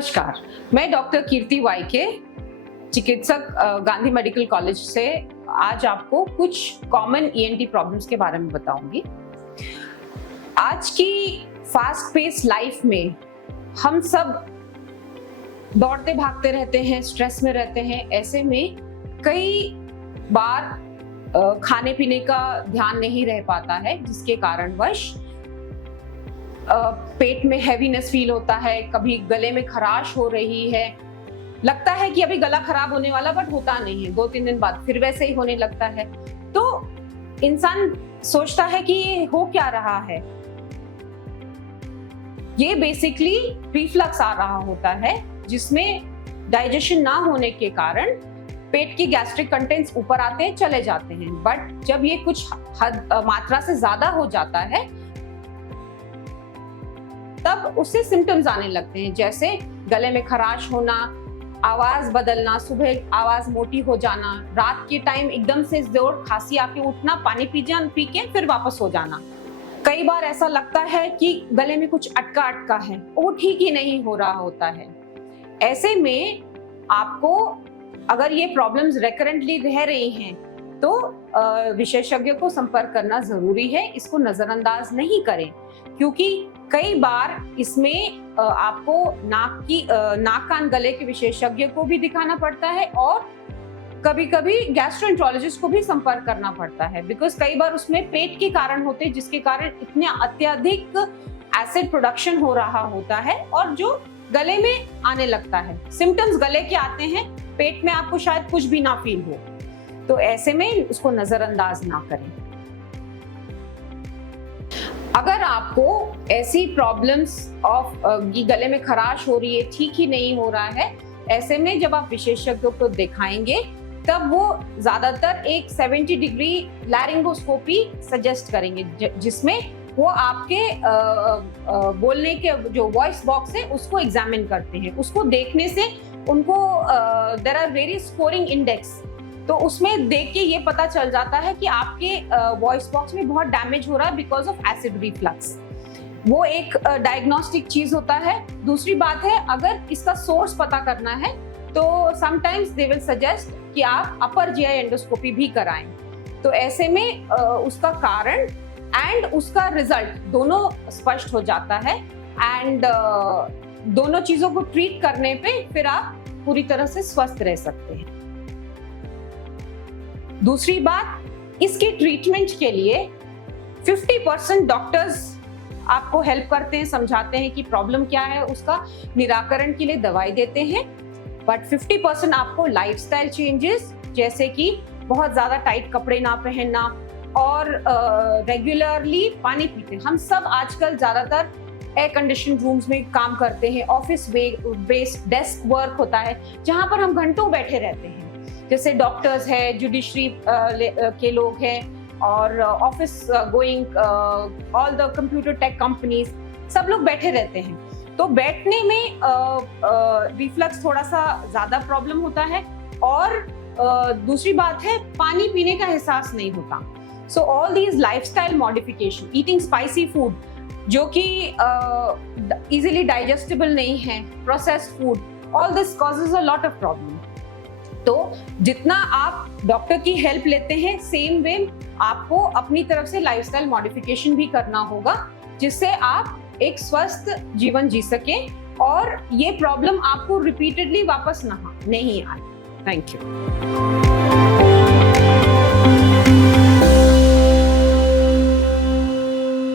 नमस्कार, मैं डॉक्टर कीर्ति वाईके, चिकित्सक गांधी मेडिकल कॉलेज से आज आपको कुछ कॉमन ईएनटी प्रॉब्लम्स के बारे में बताऊंगी। आज की फास्ट पेस लाइफ में हम सब दौड़ते भागते रहते हैं, स्ट्रेस में रहते हैं। ऐसे में कई बार खाने पीने का ध्यान नहीं रह पाता है, जिसके कारणवश पेट में हैवीनेस फील होता है, कभी गले में खराश हो रही है, लगता है कि अभी गला खराब होने वाला, बट होता नहीं है। 2-3 दिन बाद फिर वैसे ही होने लगता है। तो इंसान सोचता है कि ये हो क्या रहा है। ये बेसिकली रिफ्लक्स आ रहा होता है, जिसमें डाइजेशन ना होने के कारण पेट की गैस्ट्रिक कंटेंट्स ऊपर आते हैं, चले जाते हैं। बट जब ये कुछ मात्रा से ज्यादा हो जाता है, तब उससे सिम्टम्स आने लगते हैं, जैसे गले में खराश होना, आवाज बदलना, सुबह आवाज मोटी हो जाना, रात के टाइम एकदम से जोर खांसी आके उठना, पानी पी के फिर वापस हो जाना। कई बार ऐसा लगता है कि गले में कुछ अटका अटका है, वो ठीक ही नहीं हो रहा होता है। ऐसे में आपको अगर ये प्रॉब्लम्स रेकरेंटली रह रही हैं, तो विशेषज्ञ को संपर्क करना जरूरी है। इसको नजरअंदाज नहीं करें, क्योंकि कई बार इसमें आपको नाक कान गले के विशेषज्ञ को भी दिखाना पड़ता है, और कभी कभी गैस्ट्रोएंटरोलॉजिस्ट को भी संपर्क करना पड़ता है। बिकॉज कई बार उसमें पेट के कारण होते हैं, जिसके कारण इतने अत्यधिक एसिड प्रोडक्शन हो रहा होता है, और जो गले में आने लगता है। सिम्टम्स गले के आते हैं, पेट में आपको शायद कुछ भी ना फील हो। तो ऐसे में उसको नजरअंदाज ना करें। अगर आपको ऐसी प्रॉब्लम्स गले में खराश हो रही है, ठीक ही नहीं हो रहा है, ऐसे में जब आप विशेषज्ञों को दिखाएंगे, तब वो ज्यादातर एक 70 डिग्री लैरिंगोस्कोपी सजेस्ट करेंगे, जिसमें वो आपके बोलने के जो वॉइस बॉक्स है उसको एग्जामिन करते हैं। उसको देखने से उनको there are various scoring index, तो उसमें देख के ये पता चल जाता है कि आपके वॉइस बॉक्स में बहुत डैमेज हो रहा है बिकॉज ऑफ एसिड रिफ्लक्स। वो एक डायग्नोस्टिक चीज होता है। दूसरी बात है, अगर इसका सोर्स पता करना है, तो समटाइम्स दे विल सजेस्ट कि आप अपर जीआई एंडोस्कोपी भी कराएं। तो ऐसे में उसका कारण एंड उसका रिजल्ट दोनों स्पष्ट हो जाता है, एंड दोनों चीजों को ट्रीट करने पे फिर आप पूरी तरह से स्वस्थ रह सकते हैं। दूसरी बात, इसके ट्रीटमेंट के लिए 50% डॉक्टर्स आपको हेल्प करते हैं, समझाते हैं कि प्रॉब्लम क्या है, उसका निराकरण के लिए दवाई देते हैं। बट 50% आपको लाइफस्टाइल चेंजेस, जैसे कि बहुत ज्यादा टाइट कपड़े ना पहनना और रेगुलरली पानी पीते। हम सब आजकल ज्यादातर एयर कंडीशन रूम्स में काम करते हैं, ऑफिस बेस्ड डेस्क वर्क होता है, जहां पर हम घंटों बैठे रहते हैं। जैसे डॉक्टर्स है, जुडिशरी के लोग हैं, और office going all the computer tech companies, सब लोग बैठे रहते हैं। तो बैठने में रिफ्लक्स थोड़ा सा ज्यादा प्रॉब्लम होता है, और दूसरी बात है, पानी पीने का एहसास नहीं होता। So all these lifestyle modification, eating spicy food जो कि इजीली डाइजेस्टेबल नहीं है, processed food, all this causes a lot of problem. तो जितना आप डॉक्टर की हेल्प लेते हैं, सेम वे आपको अपनी तरफ से लाइफस्टाइल मॉडिफिकेशन भी करना होगा, जिससे आप एक स्वस्थ जीवन जी सकें और ये प्रॉब्लम आपको रिपीटेडली वापस नहीं आए। Thank you.